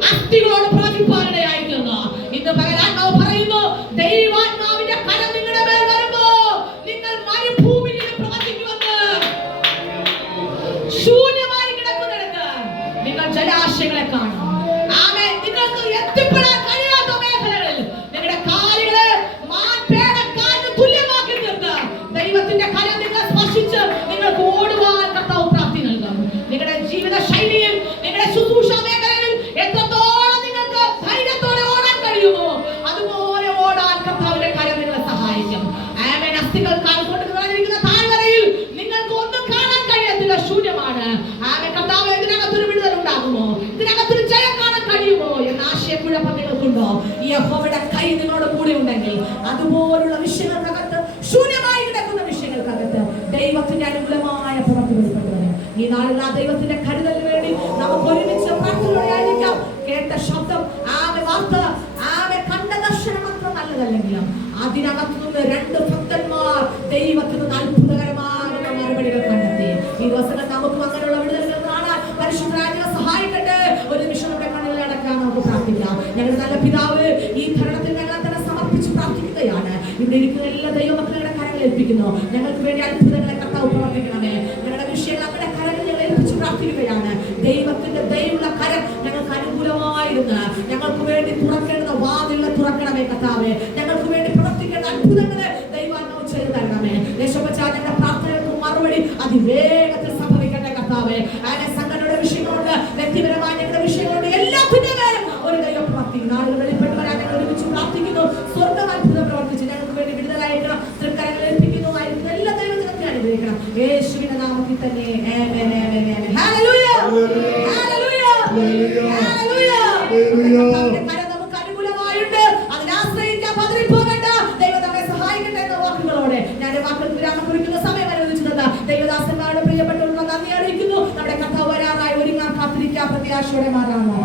അസ്ഥികളോട് പ്രവചിപ്പാനിടയായിത്തീർന്നു. ഇന്ന് പകലാത്മാവ് പറയുന്നു, ദൈവാത്മാവിന്റെ കരം നിങ്ങളുടെ മേൽ വരുമ്പോ നിങ്ങൾ മരുഭൂമിയിൽ പ്രവചിക്കുമെന്ന്. ശൂന്യമായി കിടക്കുന്നിടത്ത് നിങ്ങൾ ജലാശയങ്ങളെ കാണും. ആമേൻ. നിങ്ങൾക്ക് എത്തിപ്പെടാൻ കഴിയാത്ത മേഖലകളിൽ നിങ്ങളുടെ കാലുകളെ മാൻപേടക്കാലിന് തുല്യമാക്കി തീർത്ത് ദൈവത്തിന്റെ കരം നിങ്ങളെ സ്പർശിച്ച് നിങ്ങൾക്ക് ഓടുവാൻ കർത്താവ് പ്രാപ്തി നൽകും. നിങ്ങളുടെ ജീവിത ശൈലിയിൽ, നിങ്ങളുടെ ശുശ്രൂഷ മേഖലയിൽ എത്രത്തോളം നിങ്ങൾക്ക് ധൈര്യത്തോടെ ഓടാൻ കഴിയുമോ അതുപോലെ ഓടാൻ കർത്താവിന്റെ കരം നിങ്ങളെ സഹായിക്കും. ആമേൻ. അസ്ഥികൾ കാൽകൊണ്ട് നിറഞ്ഞിരിക്കുന്ന താഴ്വരയിൽ നിങ്ങൾക്ക് ഒന്നും കാണാൻ കഴിയത്തില്ല, ശൂന്യമാണ്. ആമേൻ. കർത്താവ് ഇതിനകത്തൊരു വിടുതൽ ഉണ്ടാകുമോ, ഇതിനകത്തൊരു ജയം കാണാൻ കഴിയുമോ എന്ന ആശയക്കുഴപ്പം നിങ്ങൾക്കുണ്ടോ? യഹോവയുടെ കൈ നിങ്ങളുടെ കൂടെ ഉണ്ടെങ്കിൽ അതുപോലുള്ള വിഷയങ്ങൾക്കകത്ത്, ശൂന്യമായി കിടക്കുന്ന വിഷയങ്ങൾക്കകത്ത് ദൈവത്തിന്റെ അനുകൂലമായ പ്രവൃത്തി വെളിപ്പെട്ടു വരും. ഈ നാളിൽ ആ ദൈവത്തിന്റെ കരുതലിന് വേണ്ടി നമുക്ക് ഒരുമിച്ച് പ്രാർത്ഥനയോടെയായിരിക്കാം. കേട്ട ശബ്ദം, വാർത്ത, കണ്ട ദർശനം മാത്രം നല്ലതല്ലെങ്കിലും അതിനകത്തു നിന്ന് രണ്ട് ഭക്തന്മാർ ദൈവത്തിന് അത്ഭുതകരമായ മറുപടികൾ കണ്ടെത്തി. ഈ ദിവസങ്ങൾ നമുക്കും അങ്ങനെയുള്ള വിടുതലുകൾ കാണാൻ പരിശുദ്ധരാജ്ഞിയെ സഹായിക്കട്ടെ. ഒരു നിമിഷം നമ്മുടെ കണ്ണുകളെ അടക്കാൻ നമുക്ക് പ്രാർത്ഥിക്കാം. ഞങ്ങളുടെ നല്ല പിതാവ്, ഈ ഭരണത്തിൽ ഞങ്ങളെ തന്നെ സമർപ്പിച്ച് പ്രാർത്ഥിക്കുകയാണ്. ഇവിടെ ഇരിക്കുന്ന എല്ലാ ദൈവമക്കളുടെ കരങ്ങൾ ഏൽപ്പിക്കുന്നു. ഞങ്ങൾക്ക് വേണ്ടി അത്ഭുതങ്ങളെ കർത്താവ് പ്രവർത്തിക്കണമേ. ഞങ്ങളുടെ വിഷയങ്ങൾ അങ്ങനെ കരങ്ങൾ ഞങ്ങൾ ഏൽപ്പിച്ച് പ്രാർത്ഥിക്കുകയാണ്. ദൈവത്തിന്റെ ദയയുള്ള കരം ഞങ്ങൾക്ക് അനുകൂലമായിരുന്നു. ഞങ്ങൾക്ക് വേണ്ടി തുറക്കേണ്ട വാതിലുകളെ തുറക്കണമേ കർത്താവേ. ഞങ്ങൾക്ക് വേണ്ടി പ്രവർത്തിക്കേണ്ട അത്ഭുതങ്ങളെ ദൈവാത്മാവ് ചെയ്തു തരണമേ. യേശുവച്ചാ ഞങ്ങളുടെ പ്രാർത്ഥനകൾക്ക് മറുപടി അതിവേഗത്തിൽ സംഭവിക്കട്ടെ കർത്താവേ. അങ്ങനെ സംഘടനയുടെ വിഷയങ്ങളുണ്ട്, വ്യക്തിപരമായ ഞങ്ങളുടെ വിഷയങ്ങളുണ്ട്, എല്ലാത്തിന്റെ മേലും ഒരു ദൈവം പ്രവർത്തിക്കും. നാളുകൾ വെളിപ്പെട്ട് വരാൻ ഞങ്ങൾ ഒരുമിച്ച് പ്രാർത്ഥിക്കുന്നു. സ്വർഗ്ഗം അത്ഭുതം പ്രവർത്തിച്ച് ഞങ്ങൾക്ക് വേണ്ടി വിടുതലായിരിക്കണം. തൃക്കരങ്ങൾ ഏൽപ്പിക്കുന്നു. ആയിരിക്കുന്ന എല്ലാ ദൈവത്തിനും അനുഗ്രഹിക്കണം. യേശുവിന്റെ നാമത്തിൽ തന്നെ. ആമേൻ, ആമേൻ, ആമേൻ. ഹല്ലേലൂയ, ഹല്ലേലൂയ, ഹല്ലേലൂയ. കരം നമുക്ക് അനുകൂലമായുണ്ട്. അതിനെ ആശ്രയിക്കാൻ പതറിപ്പോകണ്ട. ദൈവം നമ്മെ സഹായിക്കട്ടെ എന്ന വാക്കുകളോടെ ഞാൻ വാക്കുകൾക്ക് വിരാമം കുറിക്കുന്ന സമയം അനുവദിച്ചു തന്ന ദൈവദാസന്മാരുടെ പ്രിയപ്പെട്ടവർക്ക് നന്ദി അറിയിക്കുന്നു. നമ്മുടെ കർത്താവ് വരാറായി ഒരുങ്ങാൻ കാത്തിരിക്കാൻ പ്രത്യാശയോടെ മാറാമോ.